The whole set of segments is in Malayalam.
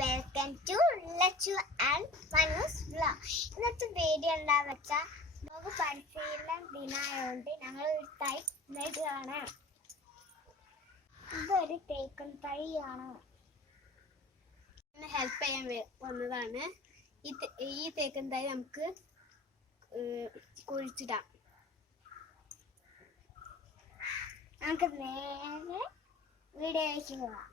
Welcome to Lachu and Manu's vlog. ഇന്നത്തെ വീഡിയോ എന്താണെന്ന് വെച്ചാൽ നമുക്ക് പരിശീലന ദിനമായതുകൊണ്ട് ഞങ്ങൾ ഒരു തൈ നടുകയാണ്. ഇതൊരു തേക്കൻ തൈയാണ്. ഹെൽപ്പ് ചെയ്യാൻ വന്നതാണ്. ഈ തേക്കൻ തൈ നമുക്ക് കുഴിച്ചിടാം. നമുക്ക് നേരെ വീഡിയോയിലേക്ക് പോകാം.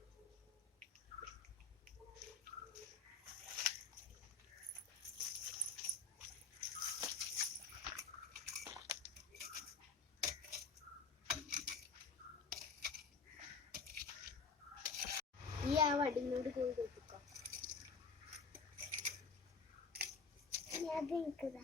ഈ ആ വടിനോട് പോയി കൊടുക്കാം. അത് നിൽക്കുക.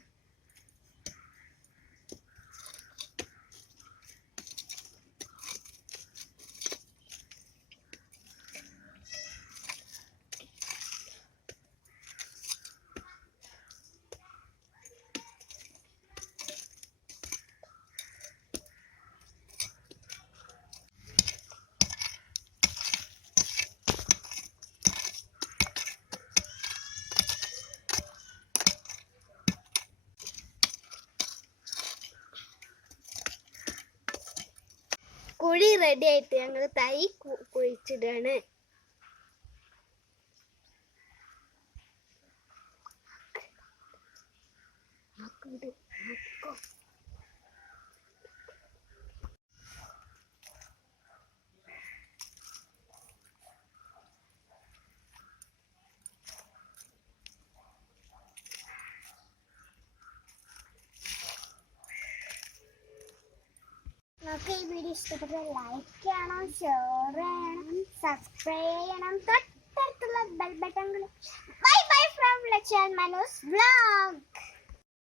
കുഴി റെഡി ആയിട്ട് ഞങ്ങൾ തൈ കുഴിച്ചിടാണ്. നിങ്ങൾക്ക് ഈ വീഡിയോ ഇഷ്ടപ്പെട്ട ലൈക്ക് ചെയ്യണം, ഷെയർ ചെയ്യണം, സബ്സ്ക്രൈബ് ചെയ്യണം, തൊട്ടടുത്തുള്ള bell button. Bye bye from Lachu and Manu's vlog.